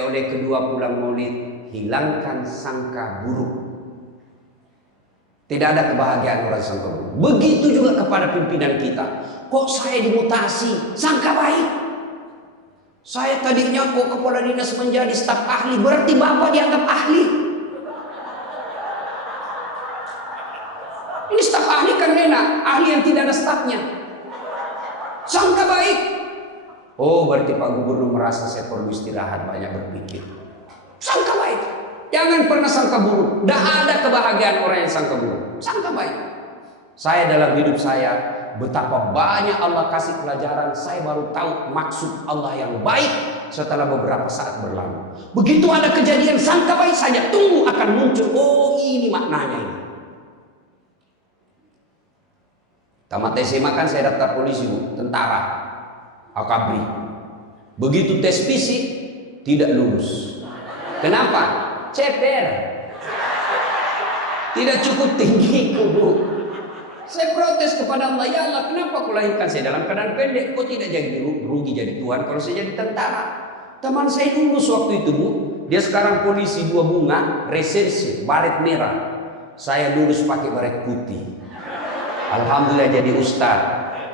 oleh kedua pulang maulid, hilangkan sangka buruk. Tidak ada kebahagiaan orang sangka buruk. Begitu juga kepada pimpinan kita. Kok saya dimutasi? Sangka baik. Saya tadinya kok kepala dinas menjadi staf ahli, berarti bapak dianggap ahli. Ini staf ahli kan enak, ahli yang tidak ada stafnya. Sangka baik. Oh, berarti Pak Gubernur merasa saya perlu istirahat, banyak berpikir. Sangka baik. Jangan pernah sangka buruk. Tidak ada kebahagiaan orang yang sangka buruk. Sangka baik. Saya dalam hidup saya, betapa banyak Allah kasih pelajaran. Saya baru tahu maksud Allah yang baik setelah beberapa saat berlalu. Begitu ada kejadian sangka baik saja, tunggu akan muncul. Oh, ini maknanya ini. Tamat SMA kan saya daftar polisi, Bu, tentara. Akabri. Begitu tes fisik tidak lulus. Kenapa? Ceper. Tidak cukup tinggi, Bu. Saya protes kepada Allah, ya Allah, kenapa kau lahirkan saya dalam keadaan pendek? Kau tidak jadi rugi jadi Tuhan kalau saya jadi tentara. Teman saya lulus waktu itu, Bu. Dia sekarang polisi 2 bunga, reserse, baret merah. Saya lulus pakai baret putih. Alhamdulillah jadi ustaz.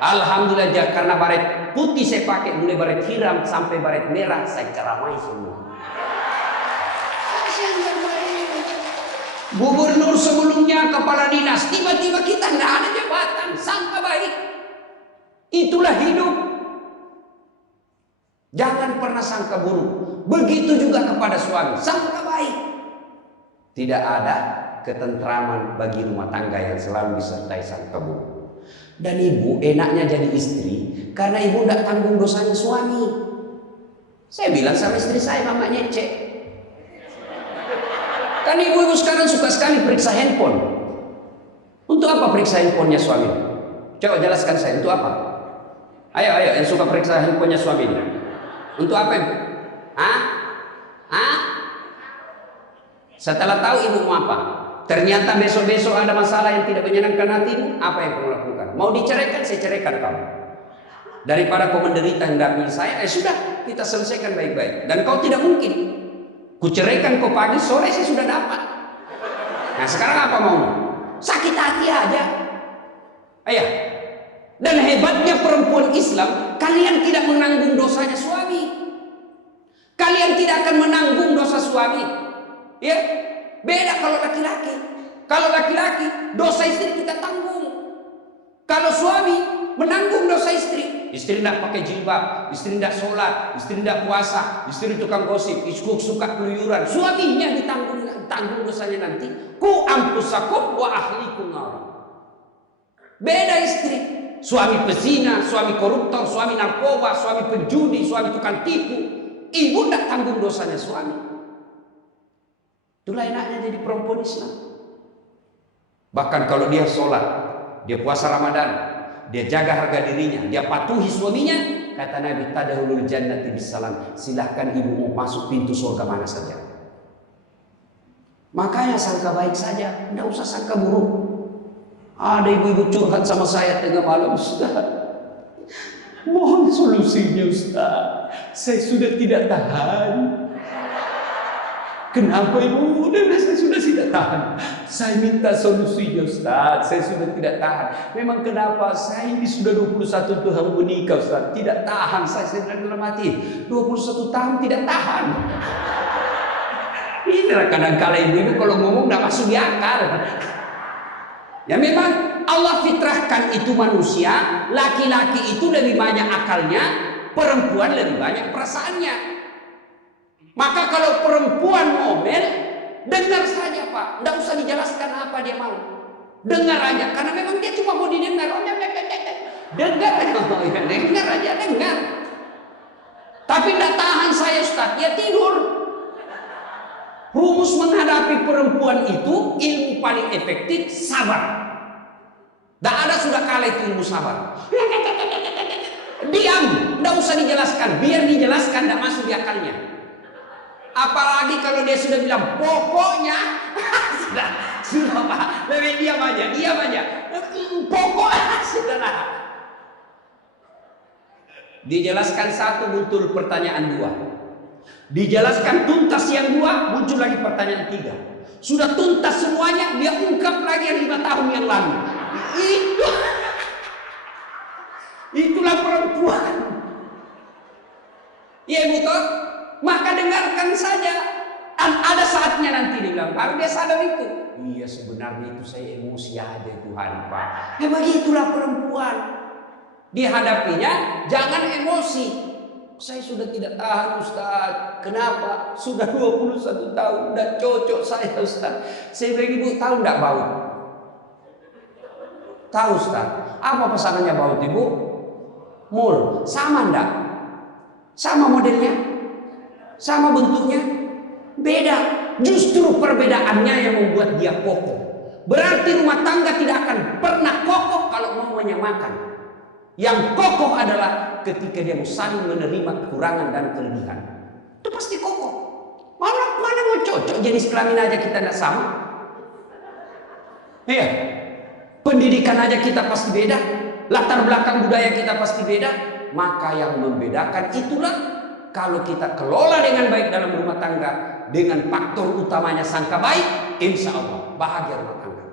Alhamdulillah karena baret putih saya pakai, mulai baret hitam sampai baret merah saya ceramai semua. Gubernur sebelumnya, kepala dinas, tiba-tiba kita tidak ada jabatan, sangka baik. Itulah hidup. Jangan pernah sangka buruk. Begitu juga kepada suami, sangka baik. Tidak ada ketentraman bagi rumah tangga yang selalu disertai sangka buruk. Dan ibu enaknya jadi istri karena ibu tidak tanggung dosanya suami. Saya bilang sama istri saya, mama nyecek. Kan ibu-ibu sekarang suka sekali periksa handphone. Untuk apa periksa handphonenya suami? Coba jelaskan saya, untuk apa? Ayo yang suka periksa handphonenya suami. Untuk apa, ibu? Setelah tahu ibu mau apa? Ternyata besok-besok ada masalah yang tidak menyenangkan hatimu, apa yang kamu lakukan? Mau diceraikan, saya ceraikan kamu. Daripada kau menderita hendapi saya, sudah, kita selesaikan baik-baik. Dan kau tidak mungkin. Kuceraikan kau pagi, sore saya sudah dapat. Nah sekarang apa mau? Sakit hati aja. Ayah. Dan hebatnya perempuan Islam, kalian tidak menanggung dosanya suami. Kalian tidak akan menanggung dosa suami. Ya. Beda kalau laki-laki. Kalau laki-laki, dosa istri kita tanggung. Kalau suami menanggung dosa istri. Istri tidak pakai jilbab, istri tidak sholat, istri tidak puasa, istri tukang gosip, istri suka keluyuran. Suaminya ditanggung dosanya nanti. Ku ampusakum wa ahlikum nar. Beda istri. Suami pezina, suami koruptor, suami narkoba, suami penjudi, suami tukang tipu. Ibu tidak tanggung dosanya suami. Itulah enaknya jadi perempuan Islam. Bahkan kalau dia sholat, dia puasa Ramadan, dia jaga harga dirinya, dia patuhi suaminya, kata Nabi, tadahulul jannati bisalam, silahkan ibu mau masuk pintu surga mana saja. Makanya sangka baik saja, tidak usah sangka buruk. Ada ibu-ibu curhat sama saya tengah malam, Ustaz, mohon solusinya Ustaz, saya sudah tidak tahan. Kenapa ibu? Saya sudah tidak tahan. Saya minta solusinya Ustaz. Saya sudah tidak tahan. Memang kenapa? Saya ini sudah 21 tahun menikah Ustaz. Tidak tahan. Saya dalam hati 21 tahun tidak tahan. Inilah kadang-kala ibu-ibu kalau ngomong tidak masuk di akal. Ya memang Allah fitrahkan itu manusia. Laki-laki itu lebih banyak akalnya, perempuan lebih banyak perasaannya. Maka kalau perempuan ngomel, dengar saja Pak, tidak usah dijelaskan apa dia mau. Dengar aja, karena memang dia cuma mau didengar. Dengar aja, dengar. Tapi tidak tahan saya Ustaz, dia tidur. Rumus menghadapi perempuan itu, ilmu paling efektif, sabar. Tidak ada sudah kalah itu ilmu sabar. Diam, tidak usah dijelaskan, biar dijelaskan tidak masuk di akalnya. Apalagi kalau dia sudah bilang pokoknya, sudah Pak, lebih diam aja. Pokoknya sudahlah. Dijelaskan satu, muncul pertanyaan 2. Dijelaskan tuntas yang 2, muncul lagi pertanyaan 3. Sudah tuntas semuanya, dia ungkap lagi yang 5 tahun yang lalu. Itulah perempuan. Ya betul. Maka dengarkan saja. Ada saatnya nanti dia bilang, baru dia sadar itu. Iya sebenarnya itu saya emosi aja Tuhan Pak. Ya begitulah perempuan. Dihadapinya jangan emosi. Saya sudah tidak tahan Ustaz. Kenapa? Sudah 21 tahun. Udah cocok saya Ustaz. Saya bilang, Ibu tahu enggak baut? Tahu Ustaz. Apa pasangannya baut Ibu? Mul. Sama enggak? Sama modelnya? Sama bentuknya? Beda. Justru perbedaannya yang membuat dia kokoh. Berarti rumah tangga tidak akan pernah kokoh kalau mau menyamakan. Yang kokoh adalah ketika dia mau saling menerima kekurangan dan kelebihan. Itu pasti kokoh. Mana mau cocok jenis kelamin aja kita tidak sama. Iya. Pendidikan aja kita pasti beda. Latar belakang budaya kita pasti beda. Maka yang membedakan itulah kalau kita kelola dengan baik dalam rumah tangga dengan faktor utamanya sangka baik, insya Allah bahagia rumah tangga.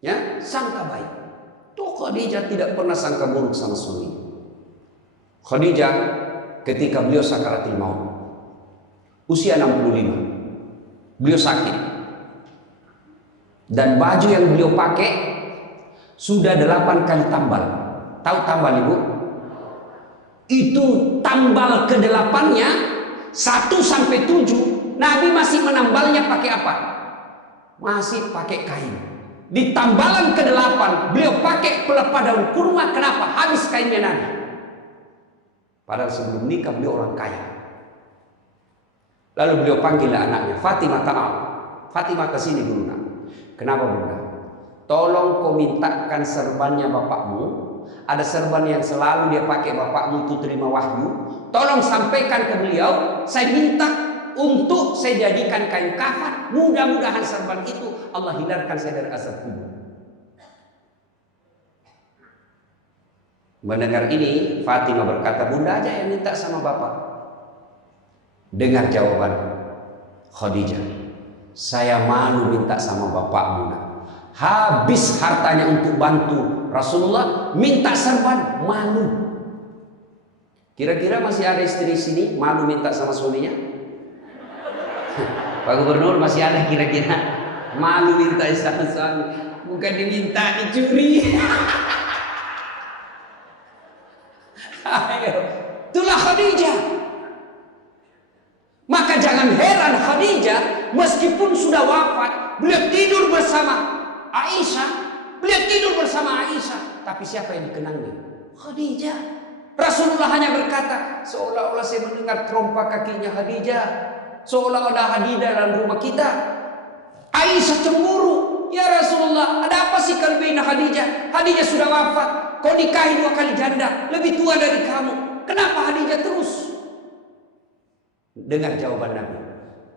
Ya, sangka baik. Tuh Khadijah tidak pernah sangka buruk sama suami. Khadijah ketika beliau sakaratul maut, usia 65, beliau sakit. Dan baju yang beliau pakai sudah 8 kali tambal. Tahu tambal Ibu? Itu tambal ke-8-nya 1 sampai 7. Nabi masih menambalnya pakai apa? Masih pakai kain. Di tambalan ke-8 beliau pakai pelepah daun kurma. Kenapa? Habis kainnya Nabi. Padahal sebelum nikah beliau orang kaya. Lalu beliau panggil anaknya, Fatimah, ta'al. Fatimah kesini dulu nak. Kenapa bunda? Tolong kau mintakan serbannya bapakmu. Ada serban yang selalu dia pakai bapakmu itu terima wahyu. Tolong sampaikan ke beliau. Saya minta untuk saya jadikan kain kafan. Mudah-mudahan serban itu Allah hindarkan saya dari azab kubur. Mendengar ini, Fatimah berkata, bunda aja yang minta sama bapak. Dengar jawaban Khadijah. Saya malu minta sama bapakmu. Habis hartanya untuk bantu Rasulullah, minta serban, malu. Kira-kira masih ada istri sini malu minta sama suaminya? Pak Gubernur masih ada kira-kira malu minta sama suami? Bukan diminta, dicuri. Ayo, itulah Khadijah. Maka jangan heran Khadijah meskipun sudah wafat, beliau tidur bersama Aisyah, beliau tidur bersama Aisyah, tapi siapa yang dikenangnya? Khadijah. Rasulullah hanya berkata, seolah-olah saya mendengar trompa kakinya Khadijah, seolah olah Khadijah dalam rumah kita. Aisyah cemburu, ya Rasulullah, ada apa sih kalau bina Khadijah? Khadijah sudah wafat, kau nikahi 2 kali janda, lebih tua dari kamu. Kenapa Khadijah terus? Dengar jawaban Nabi.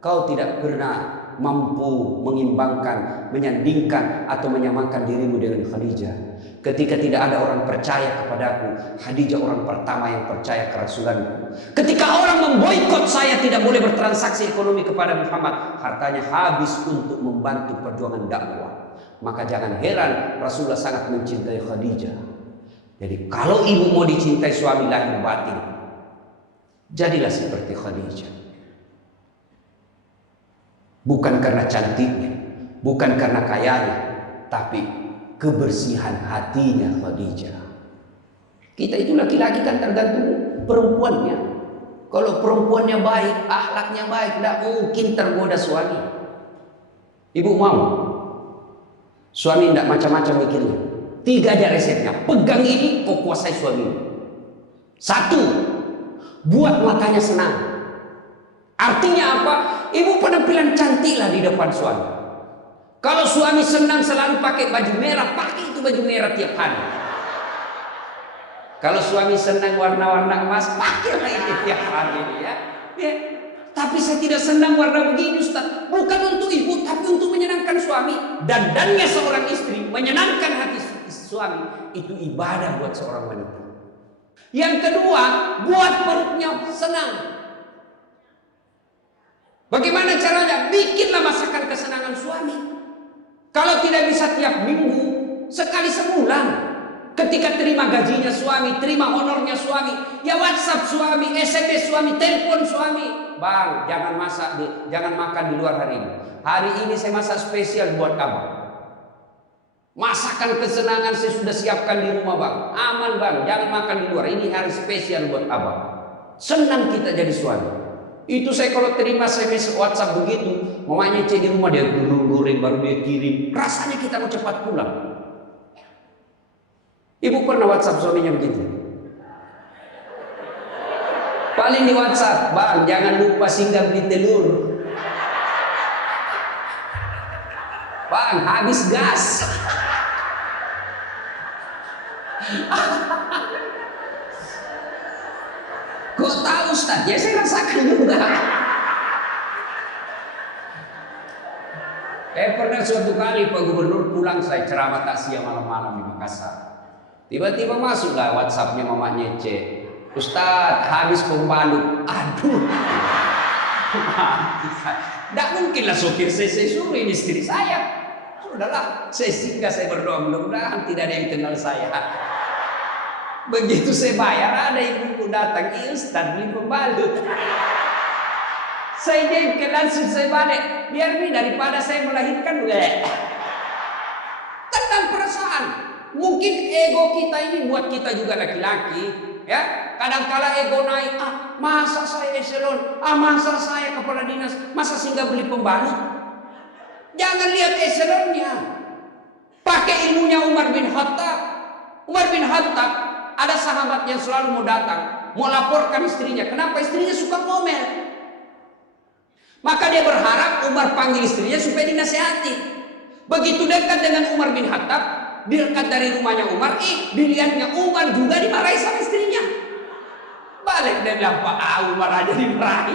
Kau tidak pernah mampu mengimbangkan, menyandingkan atau menyamakan dirimu dengan Khadijah. Ketika tidak ada orang percaya kepadaku, Khadijah orang pertama yang percaya kerasulanku. Ketika orang memboikot saya tidak boleh bertransaksi ekonomi kepada Muhammad, hartanya habis untuk membantu perjuangan dakwah. Maka jangan heran Rasulullah sangat mencintai Khadijah. Jadi kalau ibu mau dicintai suami lahir batin, jadilah seperti Khadijah. Bukan karena cantiknya, bukan karena kayanya, tapi kebersihan hatinya Khadijah. Kita itu laki-laki kan tergantung perempuannya. Kalau perempuannya baik, akhlaknya baik, tidak mungkin tergoda suami. Ibu mau suami tidak macam-macam mikirnya. 3 aja resepnya. Pegang ini, kau kuasai suami. 1, buat matanya senang. Artinya apa? Ibu penampilan cantiklah di depan suami. Kalau suami senang selalu pakai baju merah, pakai itu baju merah tiap hari. Kalau suami senang warna-warna emas, pakailah itu tiap hari ya. Tapi saya tidak senang warna begini Ustaz. Bukan untuk ibu, tapi untuk menyenangkan suami. Dandannya seorang istri menyenangkan hati suami, itu ibadah buat seorang wanita. Yang kedua, buat perutnya senang. Bagaimana caranya? Bikinlah masakan kesenangan suami. Kalau tidak bisa tiap minggu, sekali sebulan. Ketika terima gajinya suami, terima honornya suami, ya WhatsApp suami, SMS suami, telepon suami. Bang, jangan makan di luar hari ini. Hari ini saya masak spesial buat abang. Masakan kesenangan saya sudah siapkan di rumah bang. Aman bang, jangan makan di luar. Ini hari spesial buat abang. Senang kita jadi suami. Itu saya kalau terima SMS WhatsApp begitu, mamanya cek di rumah dia goreng baru dia kirim. Rasanya kita mau cepat pulang. Ibu pernah WhatsApp suaminya begitu? Paling di WhatsApp, bang jangan lupa singgah beli telur. Bang habis gas. Kok tahu Ustaz? Ya saya rasakan juga. Pernah suatu kali Pak Gubernur pulang, saya ceramah takziah malam-malam di Makassar. Tiba-tiba masuklah WhatsAppnya mamanya Ece. Ustaz habis pembalut. Aduh. Tidak mungkinlah sopir saya suruh ini istri saya. Sudahlah, saya singgah, saya berdoa mudah-mudahan tidak ada yang kenal saya. Begitu saya bayar, ada ibu datang, Ustaz beli pembalut. Saya jengkel langsung saya balik. Biar nih daripada saya melahirkan, tenang perasaan. Mungkin ego kita ini buat kita juga laki-laki, ya. Kadang-kala ego naik, masa saya eselon, masa saya kepala dinas, masa singgah beli pembalut. Jangan lihat eselonnya. Pakai ilmunya Umar bin Khattab. Umar bin Khattab ada sahabat yang selalu mau datang, mau laporkan istrinya. Kenapa istrinya suka ngomel? Maka dia berharap Umar panggil istrinya supaya dinasehati. Begitu dekat dengan Umar bin Khattab, dekat dari rumahnya Umar, dilihatnya Umar juga dimarahi sama istrinya. Balik dia bilang, Pak Umar aja dimarahi.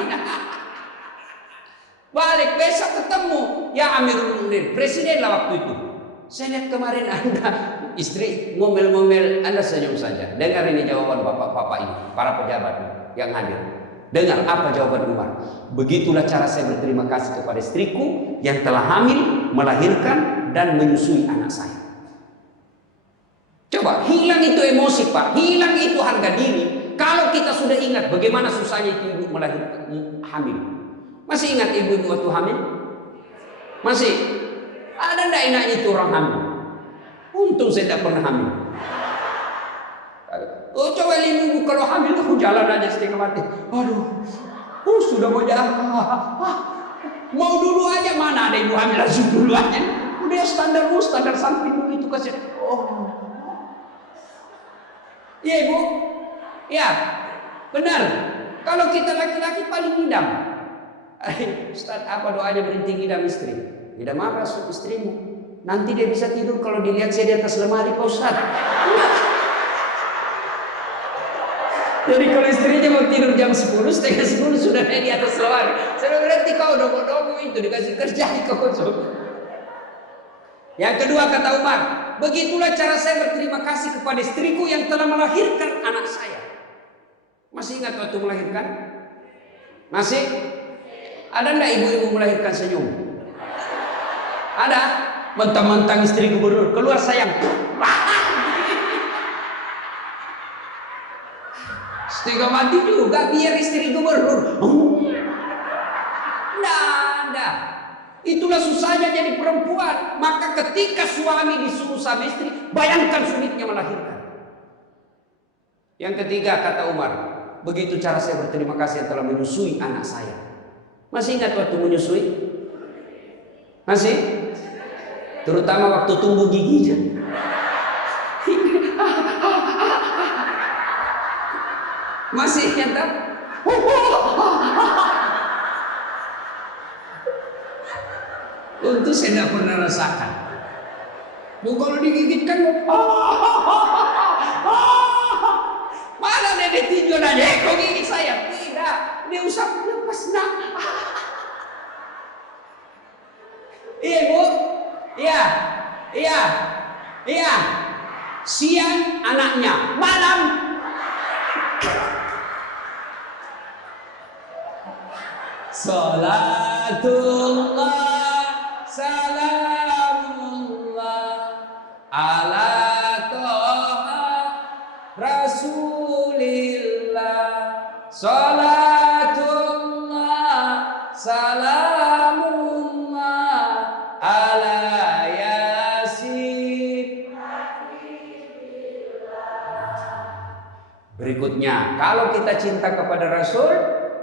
Balik besok ketemu, ya Amirul Mukminin, presiden lah waktu itu. Saya lihat kemarin Anda istri ngomel-ngomel, Anda senyum saja. Dengar ini jawaban bapak-bapak ini, para pejabat yang hadir. Dengar apa jawaban Umar. Begitulah cara saya berterima kasih kepada istriku yang telah hamil, melahirkan dan menyusui anak saya. Coba hilang itu emosi Pak, hilang itu harga diri. Kalau kita sudah ingat bagaimana susahnya itu ibu melahirkan hamil. Masih ingat ibu waktu hamil? Masih? Ada enggak enaknya itu orang hamil? Untung saya tidak pernah hamil. Oh coba ibu kalau hamil aku jalan aja setengah mati. Aduh, sudah mau jalan. Mau dulu aja, mana ada ibu hamil langsung dulu aja. Udah standar samping begitu kasih. Oh, iya ibu, ya benar. Kalau kita laki-laki paling ngidam. Ustaz, apa doanya berhenti ngidam istri? Ngidam apa istrimu? Nanti dia bisa tidur kalau dilihat saya di atas lemari Pak Ustaz. Jadi kalau istrinya mau tidur jam 10, setengah 10 sudah di atas lemari. Saya berarti kau dogo-dogo itu dikasih kerja di kosong. Yang kedua kata Umar, begitulah cara saya berterima kasih kepada istriku yang telah melahirkan anak saya. Masih ingat waktu melahirkan? Masih? Ada enggak ibu-ibu melahirkan senyum? Ada? Mentang-mentang istri gubernur keluar sayang. Setengah mati juga biar istri gubernur. Nggak ada. Itulah susahnya jadi perempuan. Maka ketika suami disuruh sama istri, bayangkan sulitnya melahirkan. Yang ketiga kata Umar, begitu cara saya berterima kasih yang telah menyusui anak saya. Masih ingat waktu menyusui? Masih? Terutama waktu tumbuh giginya. Masih ingat tak? Untuk saya tidak pernah rasakan. Kalau digigit kan mana nenek tinjau aja, kau gigit saya? Tidak, dia usah lepas nak. Iya bu, iya. Siang anaknya, malam Salatullah salamullah ala toha rasulillah. Salatullah salamullah ala yasin. Berikutnya, kalau kita cinta kepada Rasul,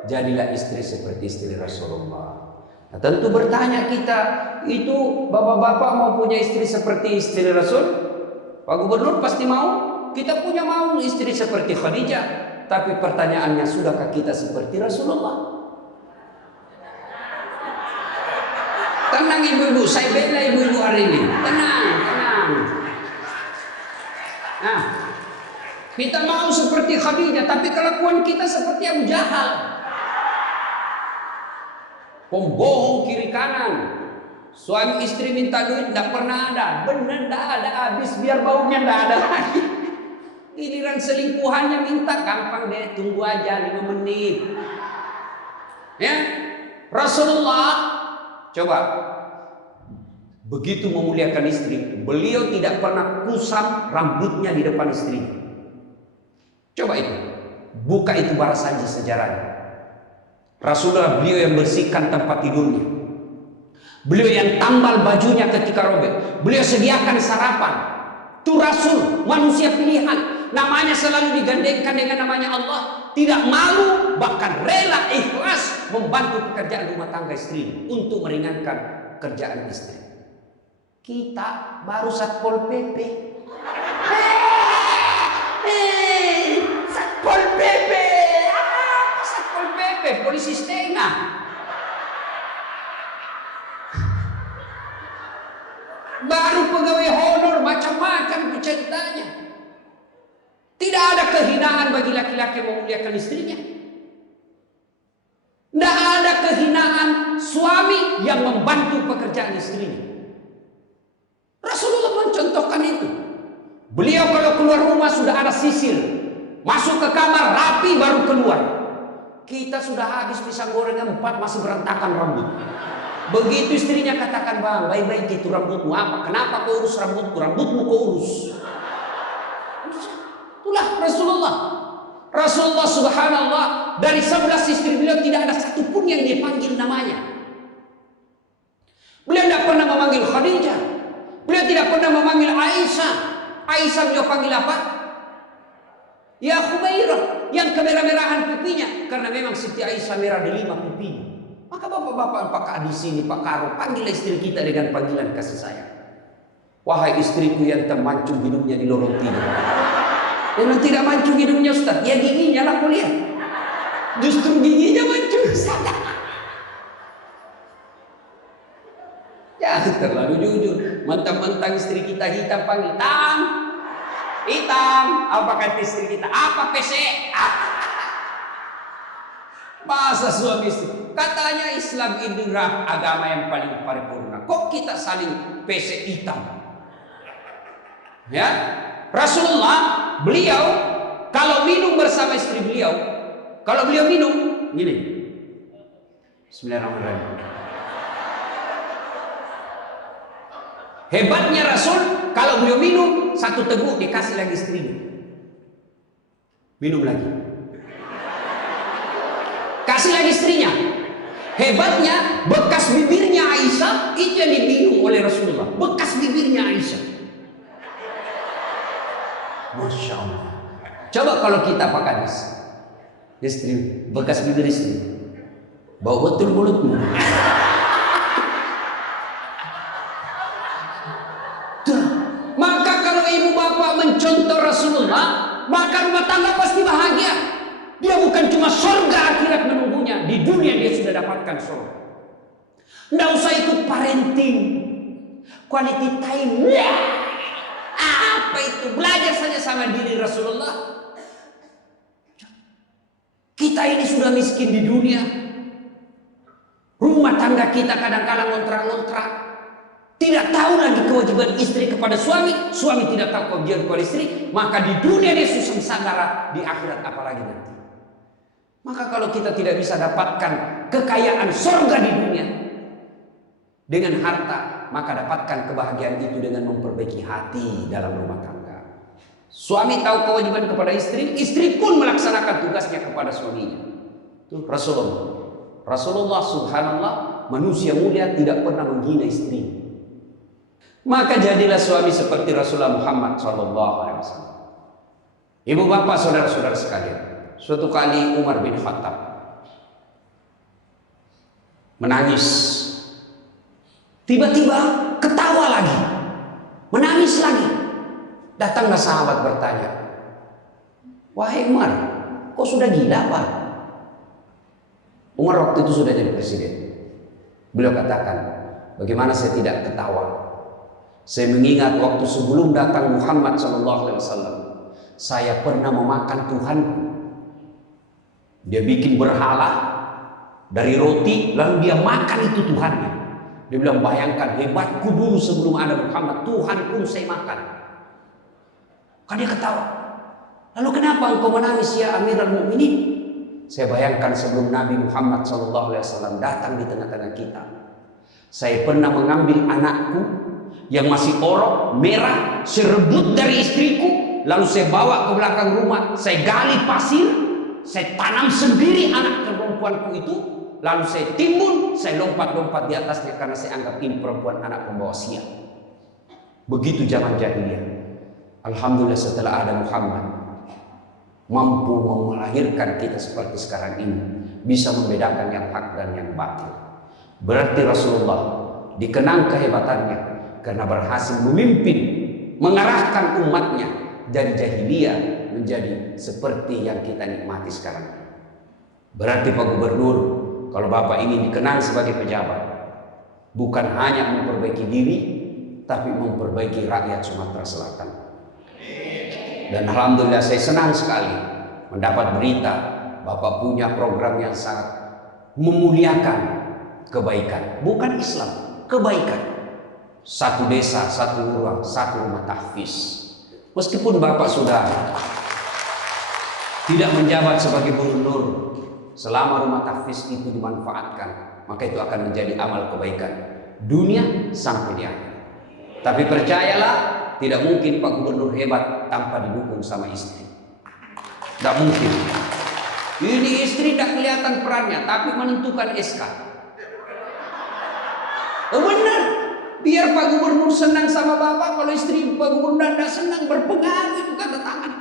jadilah istri seperti istri Rasulullah. Nah, tentu bertanya kita, itu bapak-bapak mau punya istri seperti istri Rasul? Pak Gubernur pasti mau. Kita punya mau istri seperti Khadijah. Tapi pertanyaannya, sudahkah kita seperti Rasulullah? Tenang ibu-ibu, saya bela ibu-ibu hari ini. Tenang, tenang. Nah, kita mau seperti Khadijah, tapi kelakuan kita seperti Abu Jahal. Pembohong kiri kanan. Suami istri minta duit tidak pernah ada. Benar tidak ada, habis biar baunya tidak ada lagi. Giliran selingkuhannya minta, gampang deh, tunggu aja 5 menit. Ya, Rasulullah coba begitu memuliakan istri, beliau tidak pernah kusam rambutnya di depan istrinya. Coba itu, buka itu baras saja sejarahnya. Rasulullah beliau yang bersihkan tempat tidurnya, beliau yang tambal bajunya ketika robek, beliau sediakan sarapan. Itu Rasul, manusia pilihan, namanya selalu digandengkan dengan namanya Allah, tidak malu, bahkan rela ikhlas membantu pekerjaan rumah tangga istri untuk meringankan kerjaan istri. Kita baru Satpol PP. Satpol PP. Satpol PP, polisi setengah. Baru pegawai honor, macam-macam ceritanya. Tidak ada kehinaan bagi laki-laki memuliakan istrinya. Tidak ada kehinaan suami yang membantu pekerjaan istrinya. Rasulullah mencontohkan itu. Beliau kalau keluar rumah sudah ada sisir, masuk ke kamar rapi baru keluar. Kita sudah habis pisang goreng 4 masih berantakan rambut. Begitu istrinya katakan, bang, baik-baik itu rambutmu apa? Kenapa kau urus rambutku? Rambutmu kau urus. Itulah Rasulullah. Rasulullah subhanallah, dari 11 istri beliau tidak ada satupun yang dia panggil namanya. Beliau tidak pernah memanggil Khadijah. Beliau tidak pernah memanggil Aisyah. Aisyah beliau panggil apa? Ya Khumairah, yang kemerah-merahan pipinya. Karena memang Siti Aisyah merah delima pipinya. Maka bapak-bapak, Pak di sini, Pak Karo, panggil istri kita dengan panggilan kasih sayang. Wahai istriku yang termancung hidupnya di lorong tidur. Yang tidak mancung hidupnya Ustaz, ya giginya lah kuliah. Justru giginya mancung Ustaz. Jangan terlalu jujur. Mentang-mentang istri kita hitam panggil hitam. Hitam. Apa kata istri kita? Apa PC? Masa suami istri? Katanya Islam ini agama yang paling paripurna. Kok kita saling PC hitam? Ya, Rasulullah beliau kalau minum bersama istri beliau, kalau beliau minum gini. Bismillahirrahmanirrahim. Hebatnya Rasul, kalau beliau minum 1 teguk dikasih lagi istrinya. Minum lagi. Kasih lagi istrinya. Hebatnya bekas bibirnya Aisyah itu yang diminum oleh Rasulullah. Bekas bibirnya Aisyah. Masya Allah. Coba kalau kita Pak Kadis, istri, bekas bibir istri, bau betul mulutmu. Maka kalau ibu bapak mencontoh Rasulullah, maka rumah tangga pasti bahagia. Dia bukan cuma surga akhirat menunggunya, di dunia dia sudah dapatkan surga. Tidak usah ikut parenting, quality time. Ya. Apa itu? Belajar saja sama diri Rasulullah. Kita ini sudah miskin di dunia. Rumah tangga kita kadang-kadang ngontrak-ngontrak. Tidak tahu lagi kewajiban istri kepada suami. Suami tidak tahu kewajiban kepada istri. Maka di dunia dia susah sanggara, di akhirat apalagi nanti. Maka kalau kita tidak bisa dapatkan kekayaan surga di dunia dengan harta, maka dapatkan kebahagiaan itu dengan memperbaiki hati dalam rumah tangga. Suami tahu kewajiban kepada istri, istri pun melaksanakan tugasnya kepada suaminya. Itu Rasulullah subhanallah, manusia mulia tidak pernah menghina istri. Maka jadilah suami seperti Rasulullah Muhammad SAW. Ibu bapak saudara-saudara sekalian, suatu kali Umar bin Khattab menangis. Tiba-tiba ketawa lagi, menangis lagi. Datanglah sahabat bertanya, "Wahai Umar, kok sudah gila Pak?" Umar waktu itu sudah jadi presiden. Beliau katakan, "Bagaimana saya tidak ketawa? Saya mengingat waktu sebelum datang Muhammad SAW, saya pernah memakan Tuhanku. Dia bikin berhala dari roti, lalu dia makan itu Tuhannya. Dia bilang, bayangkan hebatku dulu sebelum ada Muhammad, Tuhan pun saya makan." Kan dia ketawa. "Lalu kenapa engkau menangis ya Amirul Mukminin?" Saya bayangkan sebelum Nabi Muhammad SAW datang di tengah-tengah kita, saya pernah mengambil anakku yang masih orok, merah, saya rebut dari istriku, lalu saya bawa ke belakang rumah, saya gali pasir, saya tanam sendiri anak perempuanku itu, lalu saya timbun, saya lompat-lompat di atasnya karena saya anggap ini perempuan anak pembawa sial. Begitu zaman jahiliyah. Alhamdulillah setelah ada Muhammad, mampu melahirkan kita seperti sekarang ini, bisa membedakan yang hak dan yang batil. Berarti Rasulullah dikenang kehebatannya karena berhasil memimpin, mengarahkan umatnya dari jahiliyah menjadi seperti yang kita nikmati sekarang. Berarti Pak Gubernur, kalau Bapak ingin dikenang sebagai pejabat, bukan hanya memperbaiki diri, tapi memperbaiki rakyat Sumatera Selatan. Dan alhamdulillah saya senang sekali mendapat berita Bapak punya program yang sangat memuliakan kebaikan, bukan Islam, kebaikan. Satu desa, satu ruang, satu rumah tahfiz. Meskipun Bapak sudah tidak menjabat sebagai gubernur, selama rumah tahfiz itu dimanfaatkan, maka itu akan menjadi amal kebaikan dunia sampai di akhir. Tapi percayalah, tidak mungkin Pak Gubernur hebat tanpa didukung sama istri. Tidak mungkin. Ini istri tidak kelihatan perannya, tapi menentukan SK. Oh benar. Biar Pak Gubernur senang sama Bapak, kalau istri Pak Gubernur tidak senang, berpengaruh itu tanda tangan.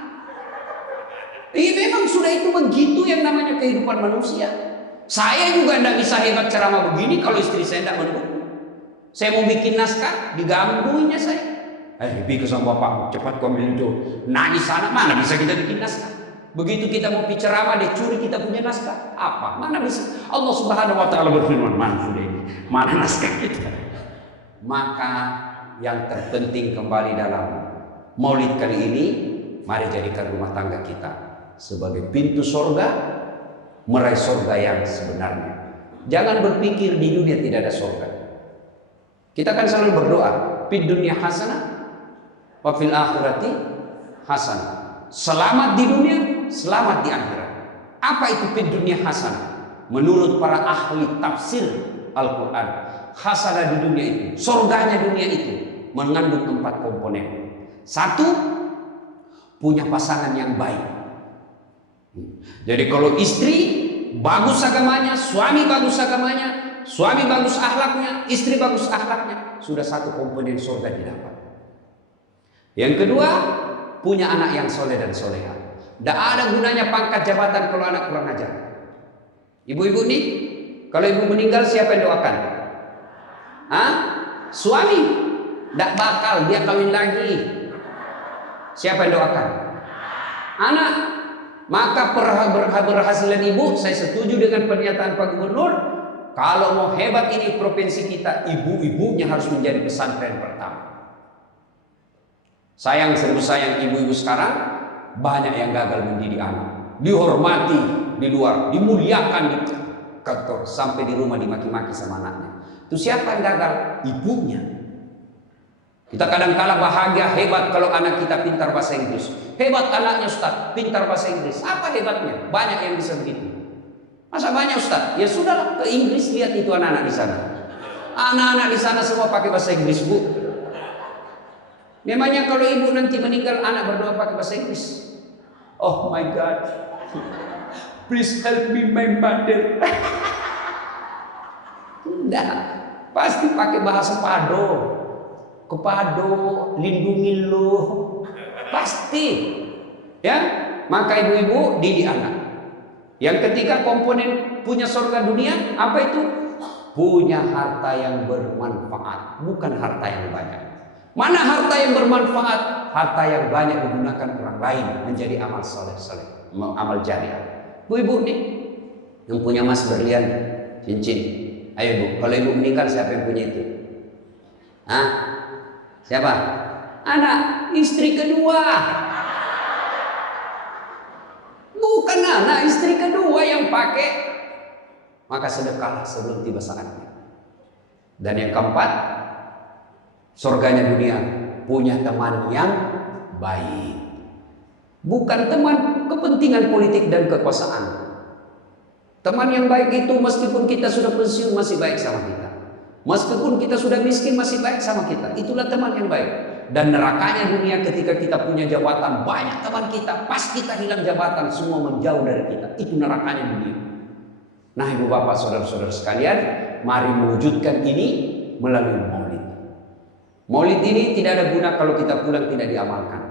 Memang sudah itu begitu yang namanya kehidupan manusia. Saya juga tidak bisa hebat ceramah begini kalau istri saya tidak mendukung. Saya mau bikin naskah, digangguinnya saya. Bikin sama Bapak, cepat kau ambil itu. Nangis sana, mana bisa kita bikin naskah? Begitu kita mau ceramah, dia curi kita punya naskah. Apa? Mana bisa? Allah Subhanahu Wa Taala berfirman, mana sudah ini? Mana naskah kita? Maka yang terpenting kembali dalam Maulid kali ini, mari jadikan rumah tangga kita sebagai pintu surga, meraih surga yang sebenarnya. Jangan berpikir di dunia tidak ada surga. Kita kan selalu berdoa, fid dunya hasanah wa fil akhirati hasanah. Selamat di dunia, selamat di akhirat. Apa itu fid dunya hasanah? Menurut para ahli tafsir Al-Quran, hasanah di dunia itu, surganya dunia itu mengandung 4 komponen. 1, punya pasangan yang baik. Jadi kalau istri bagus agamanya, suami bagus agamanya, suami bagus akhlaknya, istri bagus akhlaknya, sudah 1 komponen surga didapat. Yang kedua, punya anak yang soleh dan soleha. Tidak ada gunanya pangkat jabatan kalau anak kurang ajar. Ibu-ibu nih, kalau ibu meninggal siapa yang doakan? Suami. Tidak bakal dia kawin lagi. Siapa yang doakan? Anak. Maka berhasilan ibu, saya setuju dengan pernyataan Pak Gubernur. Kalau mau hebat ini provinsi kita, ibu-ibunya harus menjadi pesantren pertama. Sayang, seribu sayang ibu-ibu sekarang banyak yang gagal mendidik anak. Dihormati di luar, dimuliakan di kantor, sampai di rumah dimaki-maki sama anaknya. Itu siapa yang gagal? Ibunya. Kita kadang-kala bahagia, hebat kalau anak kita pintar bahasa Inggris. Hebat anaknya Ustaz, pintar bahasa Inggris. Apa hebatnya? Banyak yang bisa begitu. Masa banyak Ustaz? Ya sudahlah, ke Inggris lihat itu anak-anak di sana. Anak-anak di sana semua pakai bahasa Inggris, Bu. Memangnya kalau ibu nanti meninggal, anak berdoa pakai bahasa Inggris? Oh my God, please help me my mother. Enggak, pasti pakai bahasa Pado. Kepado, lindungi lo. Pasti. Ya, maka ibu-ibu didik anak. Yang ketiga komponen punya surga dunia, apa itu? Punya harta yang bermanfaat, bukan harta yang banyak. Mana harta yang bermanfaat? Harta yang banyak digunakan orang lain menjadi amal soleh, amal jariah. Bu-ibu nih yang punya emas berlian, cincin. Ayo Bu, kalau ibu meninggal siapa yang punya itu? Hah? Siapa? Anak, istri kedua. Bukan anak, istri kedua yang pakai. Maka sedekahlah sebelum tiba saatnya. Dan yang keempat, surganya dunia, punya teman yang baik. Bukan teman kepentingan politik dan kekuasaan. Teman yang baik itu meskipun kita sudah pensiun masih baik sama kita. Meskipun kita sudah miskin masih baik sama kita. Itulah teman yang baik. Dan nerakanya dunia ketika kita punya jabatan, banyak teman kita, pas kita hilang jabatan semua menjauh dari kita. Itu nerakanya dunia. Nah ibu bapak saudara-saudara sekalian, mari mewujudkan ini melalui maulid. Maulid ini tidak ada guna kalau kita pulang tidak diamalkan.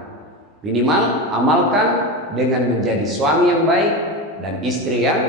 Minimal amalkan dengan menjadi suami yang baik dan istri yang